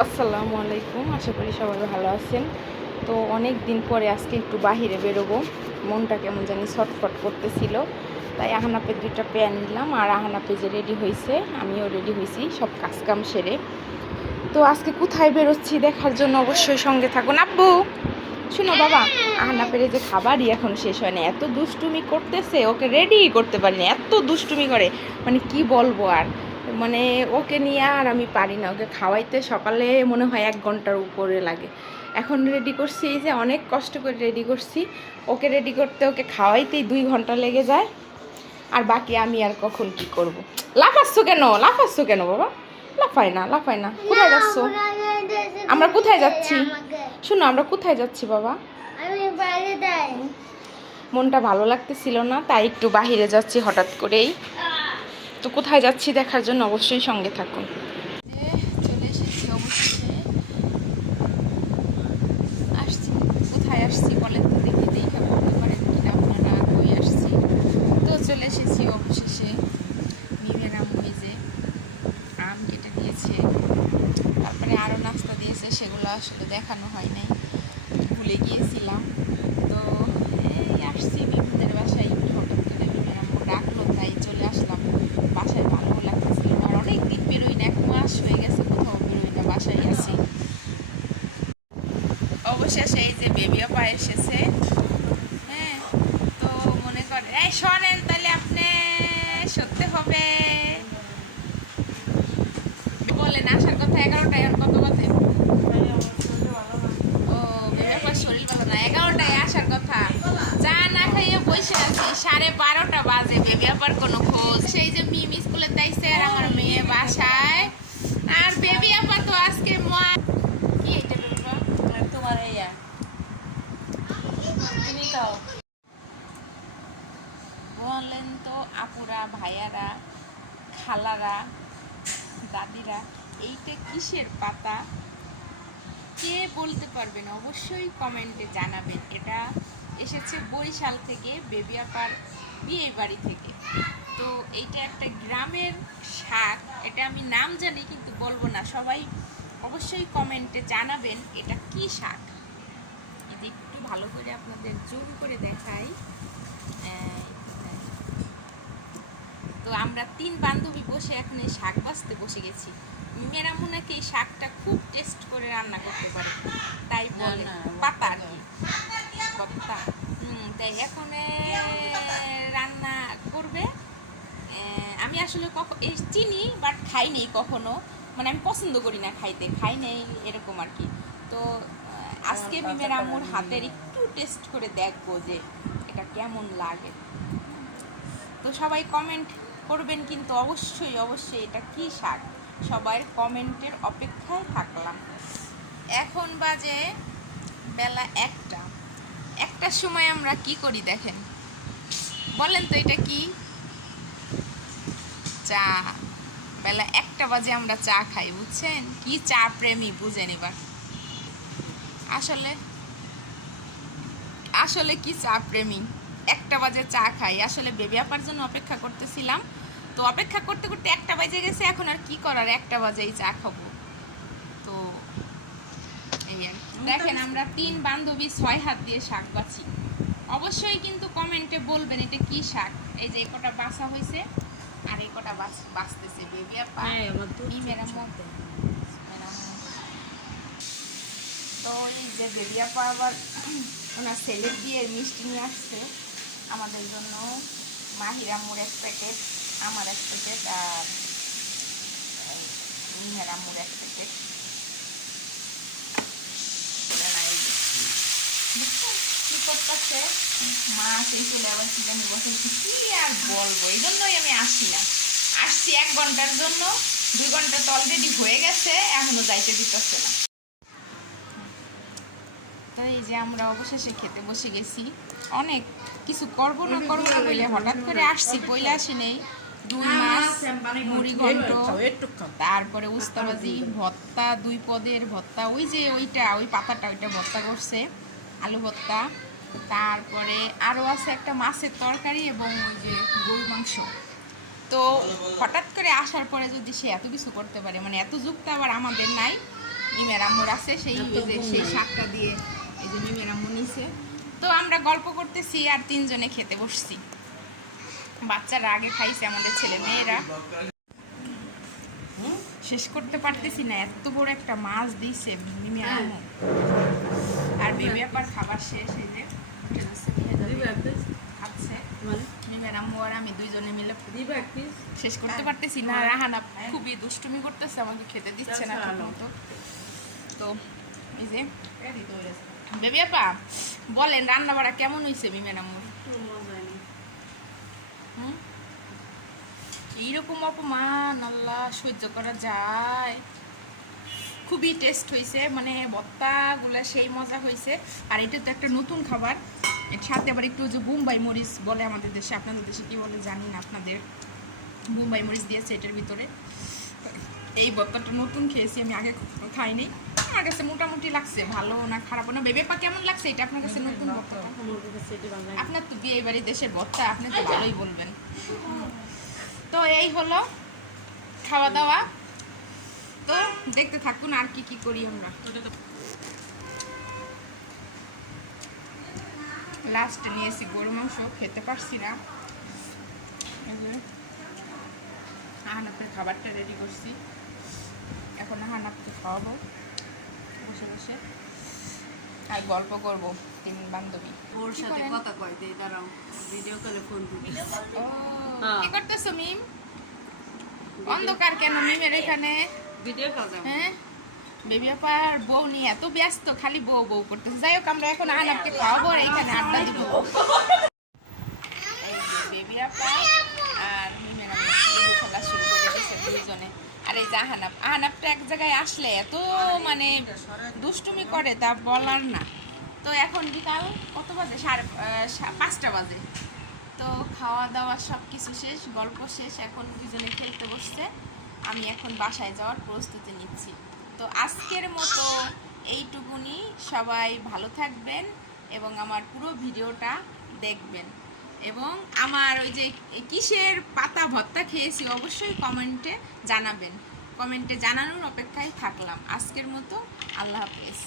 আসসালামু আলাইকুম, আশা করি সবাই ভালো আছেন। তো অনেক দিন পরে আজকে একটু বাহিরে বেরোবো, মনটা কেমন জানি ছটফট করতেছিল। তাই আহানাপের 2টা প্যান নিলাম, আর আহানাপে যে রেডি হয়েছে আমিও রেডি হয়েছি সব কাজকাম সেরে। তো আজকে কোথায় বেরোচ্ছি দেখার জন্য অবশ্যই সঙ্গে থাকুন। আব্বু শুনো বাবা, আহানাপের যে খাবারই এখন শেষ হয় না, এত দুষ্টুমি করতেছে, ওকে রেডি করতে পারি না, এত দুষ্টুমি করে মানে কি বলবো আর। মানে ওকে নিয়ে আর আমি পারি না, ওকে খাওয়াইতে সকালে মনে হয় 1 ঘন্টার উপরে লাগে। এখন রেডি করছি, এই যে অনেক কষ্ট করে রেডি করছি, ওকে রেডি করতে ওকে খাওয়াইতেই 2 ঘন্টা লেগে যায়। আর বাকি আমি আর কখন কি করব। লাফাচ্ছ কেন, লাফাচ্ছ কেন বাবা? লাফাই না, লাফাই না। কোথায় যাচ্ছ? আমরা কোথায় যাচ্ছি? শোনো, আমরা কোথায় যাচ্ছি বাবা? মনটা ভালো লাগতেছিল না, তাই একটু বাহিরে যাচ্ছি হঠাৎ করেই। তো কোথায় যাচ্ছি দেখার জন্য অবশ্যই সঙ্গে থাকুন। চলে এসেছি অবশেষে। আসছি, কোথায় আসছি বলেন তো দেখি, দেখে বলতে পারেন কিনা আপনারা কই আসছি। তো চলে এসেছি অবশেষে। মিমের আম্মু যে আম কেটে দিয়েছে, তারপরে আরও নাস্তা দিয়েছে, সেগুলো আসলে দেখানো হয় নাই, ভুলে গিয়েছিলাম। তো এই আসছি মিমদের বাসায়, একটু হঠাৎ করে মিমের আম্মু ডাকলো তাই চলে আসলাম। বাসায় ভালো লাগতেছিল না, আর অনেক দিন বেরোই না, 1 মাস হয়ে গেছে কোথাও বেরোই না, বাসায় আছি। অবশেষে এই যে বেবি আপা এসেছে। হ্যাঁ, তো মনে করে এই শোনেন, তাহলে আপনি সত্যি হবে বলেন আসার কথা 11টায়, আর কত বাজে? ও বেবি আপার শরীর ভালো না, 11টায় আসার কথা। চা না খাইয়ে বসে আছি, 12:30টা বাজে, বেবি আপার কোনো খোঁজ। সেই যে মিম স্কুলে তাইছে আর আমার মেয়ে বাসায়, আর বেবি আপা তো আজকে কি এটা বেবি আপা তোমার ইয়া তুমি তো বলেন তো আপুরা, ভাইয়ারা, খালারা, দাদিরা, এইটা কিসের পাতা? কে বলতে পারবেন অবশ্যই কমেন্টে জানাবেন। এটা এসেছে বরিশাল থেকে, বেবি আপার বিয়ে বাড়ি থেকে। তো এইটা একটা গ্রামের শাক, এটা আমি নাম জানি কিন্তু বলবো না, সবাই অবশ্যই কমেন্টে জানাবেন এটা কি শাক। এটা একটু ভালো করে আপনাদের জুম করে দেখাই। তো আমরা 3 বান্ধবী বসে এখন এই শাক বাছতে বসে গেছি। মিমের আম্মু নাকি এই শাকটা খুব টেস্ট করে রান্না করতে পারে, তাই বলে পাতা আর কি, পাতা। তাই এখন রান্না করবে। আমি আসলে এই চিনি বাট খাই নেই কখনো, মানে আমি পছন্দ করি না খাইতে, খাই নেই এরকম আর কি। তো আজকে মিমের আম্মুর হাতের একটু টেস্ট করে দেখবো যে এটা কেমন লাগে। তো সবাই কমেন্ট করবেন কিন্তু অবশ্যই অবশ্যই এটা কি শাক, সবার কমেন্টের অপেক্ষায় থাকলাম। এখন বাজে বেলা 1টার সময় আমরা কি করি দেখেন, বলেন তো এটা কি? চা। বেলা 1টা বাজে আমরা চা খাই, বুঝছেন? কি চা প্রেমী বুঝেন এবার। আসলে আসলে কি চা প্রেমী, 1টা বাজে চা খাই। আসলে বেবি আপার জন্য অপেক্ষা করতেছিলাম, তো অপেক্ষা করতে করতে 1টা বাজে গেছে, এখন আর কি করার, 1টা বাজেই চা খাবো। তো এই আর দেখেন, আমরা 3 বান্ধবী 6 হাত দিয়ে শাক বাছি। অবশ্যই কিন্তু কমেন্টে বলবেন এটা কি শাক। এই যে কটা বাছা হয়েছে, আর এই কটা বাছতেছে বেবি আপা। তো এই যে বেবি আপা আবার ওনার ছেলের দিয়ে মিষ্টি নিয়ে আসছে আমাদের জন্য। মাহির আম্মুর 1 প্যাকেট, আমার 1 প্যাকেট, আর মিমের আম্মুর 1 প্যাকেট। কি করতেছে মা, সেই চলে আবার কি জানি বসে, কি আর বলবো, এই জন্যই আমি আসি না। আসছি 1 ঘন্টার জন্য, 2 ঘন্টা তো অলরেডি হয়ে গেছে, এখনো যাইতে দিতেছে না। তো এই যে আমরা অবশেষে খেতে বসে গেছি। অনেক কিছু করবো না বলে হঠাৎ করে আসছি, পয়লা আসি নেই। 2 মাছ, মুড়ি ঘন্ট, তারপরে উস্তাবাজি, ভর্তা, 2 পদের ভর্তা, ওই যে ওই পাতাটা ওইটা ভর্তা করছে, আলু ভর্তা, তারপরে আরও আছে একটা মাছের তরকারি এবং ওই যে গরু মাংস। তো হঠাৎ করে আসার পরে যদি সে এত কিছু করতে পারে, মানে এত যুক্ত আবার আমাদের নাই, মিমের আম্মুর আছে সেই সেই শাকটা দিয়ে এই যে মিমের আম্মু নিছে। তো আমরা গল্প করতেছি আর তিনজনে খেতে বসছি। বাচ্চারা আগে খাইছে, আমাদের ছেলে মেয়েরা। শেষ করতে পারতেছি না, এত বড় একটা মাছ দিয়েছে মিমের আম্মু। আর বেবি আপার খাবার শেষ, এই যে খাচ্ছে মিমের আম্মু আর আমি দুইজনে মিলে। শেষ করতে পারতেছি না। রাহানা খুবই দুষ্টুমি করতেছে, আমাকে খেতে দিচ্ছে না ঠিক মতো। তো এই যে বেবি আপা বলেন রান্না বাড়া কেমন হয়েছে মিমের আম্মুর? এইরকম অপমান আল্লাহ সহ্য করা যায়? খুবই টেস্ট হয়েছে, মানে ভর্তাগুলো সেই মজা হয়েছে। আর এটা তো একটা নতুন খাবার, এর সাথে আবার একটু যে বোম্বাই মরিচ বলে আমাদের দেশে, আপনাদের দেশে কি বলে জানি না। আপনাদের বোম্বাই মরিচ দিয়েছে এটার ভিতরে। এই ভর্তাটা নতুন খেয়েছি, আমি আগে খাইনি। আমার কাছে মোটামুটি লাগছে, ভালো না খারাপ না। বেবে পা কেমন লাগছে এটা আপনার কাছে নতুন ভর্তাটা? আপনার তো বিয়ে বাড়ি দেশের ভর্তা, আপনি তো ভালোই বলবেন। তো এই হলো খাওয়া দাওয়া, তো দেখতে থাকুন আর কি কি করি আমরা। লাস্টে নিয়েছি গরু মাংস, খেতে পারছি না। আহানাপের খাবারটা রেডি করছি, এখন আহানাপকে খাওয়াবো বসে বসে, আর গল্প করবো তিন বান্ধবী। ওর সাথে কথা কয় দে, দাঁড়াও ভিডিও কলে ফোন দিবি। কি করতেছো মিম? অন্ধকার কেন মিমের এখানে? ভিডিও কল দাও। হ্যাঁ, বেবি আপার বউ নিয়ে এত ব্যস্ত, খালি বউ বউ করতেছে। যাই হোক, আমরা এখন আহানাপকে খাওয়াবো আর এইখানে আড্ডা দিব। এই যে বেবি আপা আর মিমের আম্মু খেলা শুরু করে দিয়েছে দুইজনে। আর এই যে আহানাপটা এক জায়গায় আসলে এত মানে দুষ্টুমি করে তা বলার না। তো এখন বিকাল কত বাজে? 5:30 বাজে। তো খাওয়া দাওয়া সব কিছু শেষ, গল্প শেষ, এখন দুজনে খেলতে বসছে। আমি এখন বাসায় যাওয়ার প্রস্তুতি নিচ্ছি। তো আজকের মতো এইটুকুনি, সবাই ভালো থাকবেন এবং আমার পুরো ভিডিওটা দেখবেন। এবং আমার ওই যে কিসের পাতা ভর্তা খেয়েছি অবশ্যই কমেন্টে জানাবেন। কমেন্টে জানানোর অপেক্ষায় থাকলাম। আজকের মতো আল্লাহ হাফেজ।